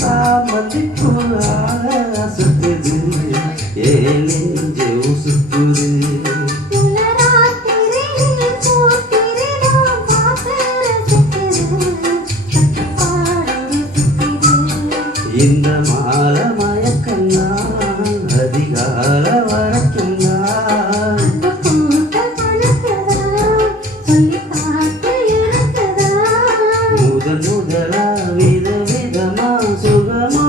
சாமந்திப்பூ சுத்துது ஏன் நெஞ்சு சுத்துது இந்த மால மயக்கண்ணா அதிகால வரைக்கும்னா முதல் முதலா வித விதமா சுகமா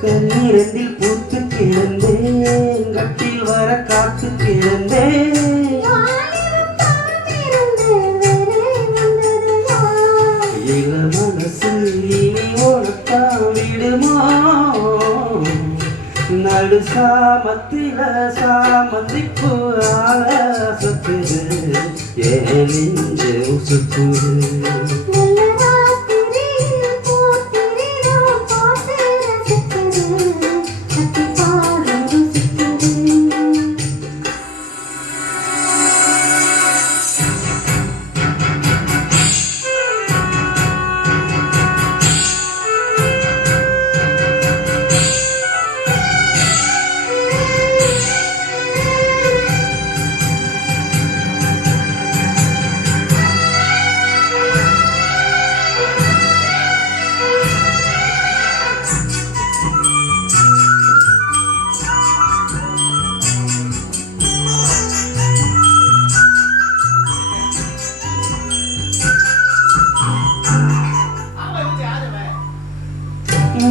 கண்ணீரத்தில் பூத்து கிடந்தேன் கட்டில் வர காத்து கிடந்தேன் இவர் மனசில் இனி ஓடத்தா விடுமா நடு சாமத்தில சாமந்திப்பூ சுத்துது ஏன் நெஞ்சு சுத்துது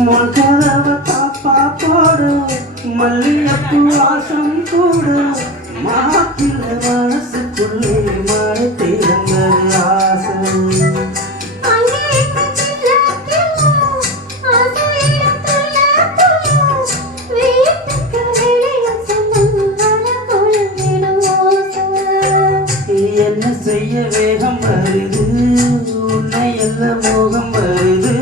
உன் கதவை தாப்பா போடு மல்லியப்பூ வாசம் கூடு மாப்பிள்ள மனசுக்குள்ளே மழை திறந்தது ஆசை என்ன செய்ய வேகம் வருது உன்னை எல்லா மோகம் வருது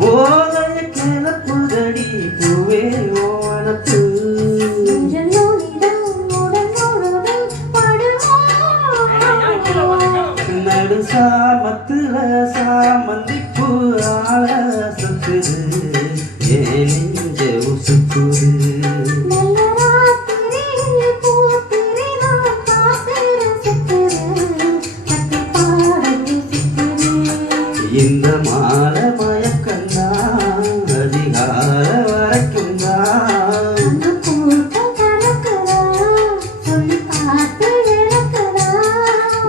போதைய கிளப்புதடி பூவே ஓனப்பு நடு சாமத்துல சாமந்திப்பூ சுத்துது ஏன் நெஞ்சு சுத்துது இந்த மால மயக்கண்ணா அதிகால வரைக்கும்னா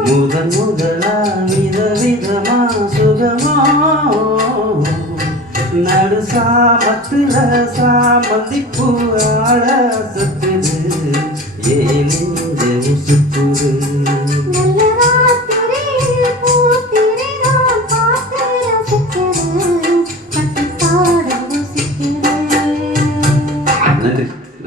முதன் முதலா வித விதமா சுகமா நடு சாமத்துல சாமந்திப்பூ